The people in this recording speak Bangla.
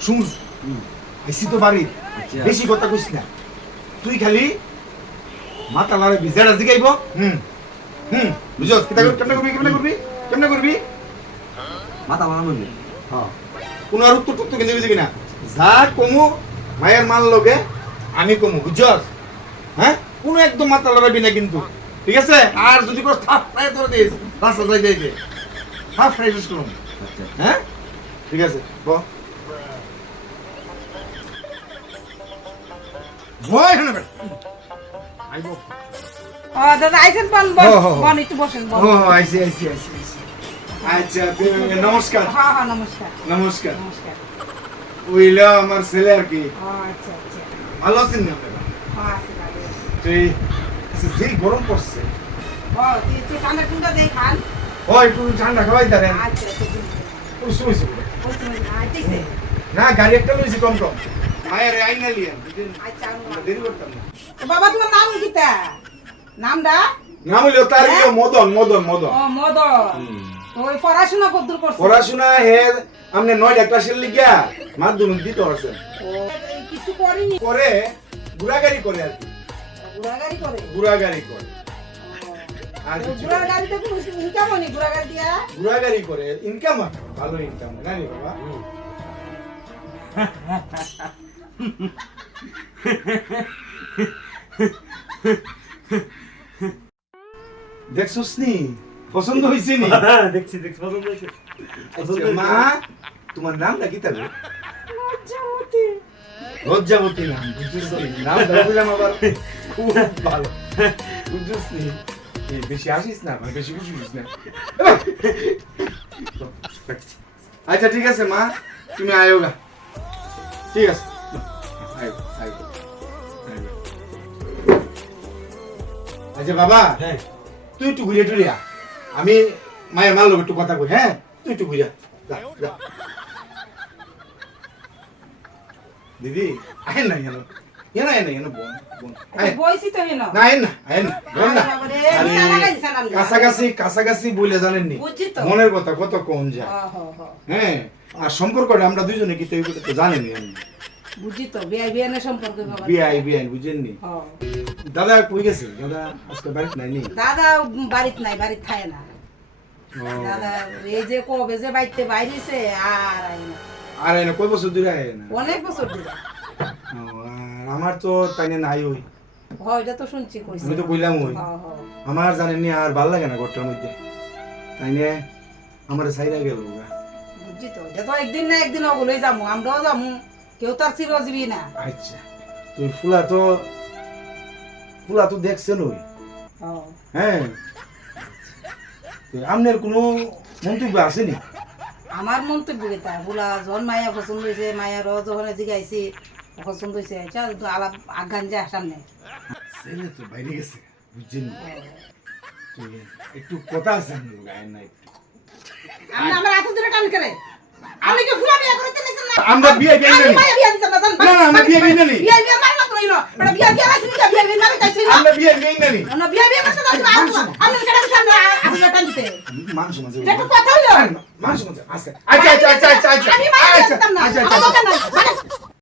শুন তো বাড়ি আচ্ছা। বেশি কথা কইস না। তুই খালি মাথা লারে বিজারা জিগাইব হুম। হুম বুঝছস কিতা কেমনে করবি কেমনে করবি কেমনে করবি মাথা হ্যাঁ কোনো আর উত্তর টুত্তর কিন্তু দিবি না যা কমু মায়ের মাল লগে আমি কমু বুঝছস হ্যাঁ কোনো একদম মাথা লড়াবি না কিন্তু। ঠিক আছে? আর যদি কোনো থাপ ফ্রাই করে দিস রাস্তা যাই যাই থাপ ফ্রাই শেষ করুন আচ্ছা। হ্যাঁ ঠিক আছে ব ভয় হয় না বেটা। আইব। ও দাদা আইছেন বন বন হো, হো, হো। বন একটু বসেন বন আইসি আইসি আইসি আইসি। আচ্ছা তুমি- নমস্কার। হ্যাঁ হ্যাঁ নমস্কার। নমস্কার। নমস্কার। ওইলা আমার ছেলে আর কি। আচ্ছা আচ্ছা। ভালো আছেন না আপনারা হ্যাঁ আছে ভালো আছে। সেই আচ্ছা, যেই গরম পড়ছে। ও তুই ঠান্ডা ও একটু ঠান্ডা খাওয়াই দাঁড়েন। আচ্ছা আচ্ছা বলছি, আইতেছে। না গাড়ি একটা লইছি কম কম। মায়ের আইনা লিয়ান? আচ্ছা, দেরি করতাম না বাবা তোমার নাম কিতা? নামটা? নাম হইল তার হ্যাঁ? মদন মদন মদন। ও মদন। তো পড়াশোনা কদ্দূর করছে? পড়াশোনা হে আপনি নয়টা ক্লাসের লিগিয়া মাধ্যমিক দিতে এই কিছু করিনি? করে ঘোরাগাড়ি করে আর কি। ঘোড়াগাড়ি করে? ঘোরাগাড়ি করে। ঘোরাগাড়ি করে ইনকাম হয় ভালো ইনকাম না রে বাবা দেখছস নি পছন্দ হয়েছে নি? দেখছি দেখছি পছন্দ হয়েছে। আচ্ছা, মা তোমার নামটা কি তাহলে? লজ্জাবতী নাম বুঝছিস নাম বুঝলাম আবার। খুব ভালো বুঝছিস নি? বেশি আসিস না মানে বেশি খুশি হইস না আচ্ছা ঠিক আছে মা তুমি আয়ো গা ঠিক আছে আয়ো, আয়ো, আয়ো। আচ্ছা বাবা হ্যাঁ তুই একটু ঘুরে টুরে আমি মায়ের মার লোক একটু কথা কই হ্যাঁ তুই একটু ঘুরে আ। যা, যা। দিদি আহেন না কেন কেন আহেন না কেন বোন বোন। বইছি তো হেন না আহেন না আহেন না বোন না কাছাকাছি কাছাকাছি বলে জানেননি? মনের কথা কত কম যায়। হ্যাঁ? আর সম্পর্কটা আমরা দুজনে কি তৈরি করতে তো জানেনি আমি? বুঝছি তো বিয়ে বিয়ানের সম্পর্ক বিআই বিআই বুঝেননি? দাদা কই গেছে? দাদা আজকে বাড়িতে নাই নি? দাদা বাড়িত নাই বাড়িত খায় না। দাদা এই যে কবে যে বাইরেছে আর আর কই বছর দূরে অনেক বছর আমার তো তাই নাই ওই। হ এটা তো শুনছি কইছে। আমি তো কইলাম ওই হ, হ। আমার জানেননি আর ভালো লাগে না ঘরটার মধ্যে। তাই না আমার সাইরা গেল বুঝছি তো এটা তো একদিন না একদিন ওগুলোই যাব আমরাও যাব কেউ তার চিরজীবী না। আচ্ছা তুই ফুলা তো ফুলা তো দেখছেন ওই হ্যাঁ। তো আপনার কোনো মন্তব্য আসেনি আমার মন্তব্য এটা যখন মায়া পছন্দ হয়েছে মায়ারও যখন জিগাইছি পছন্দ হয়েছে এটা তো আলাপ আগান যায় সামনে। ছেলে তো বাইরে গেছে বুঝছেন? একটু কথা আছে গায়ের নাই আমি আমার দূরে টান করে আমি কি ফুলা বিয়া করতে নিছেন না? আমরা বিয়ে বিয়ে নেই। মায়া বিয়া দিতে না। না, না, আমরা বিয়ে বিয়ে নেই। বিয়া বিয়া মার না কইনো বড় বিয়া বিয়া আছে বিয়া বিয়া বিয়া কাছে না আমরা বিয়ে বিয়ে নেই। না বিয়া বিয়া করতে না আমি কেন সামনে আমি টান দিতে। মানুষ মাঝে এটা কথা হইল। মানুষ মাঝে আচ্ছা আচ্ছা আচ্ছা আচ্ছা আচ্ছা আচ্ছা না। আচ্ছা আচ্ছা নাই। মানে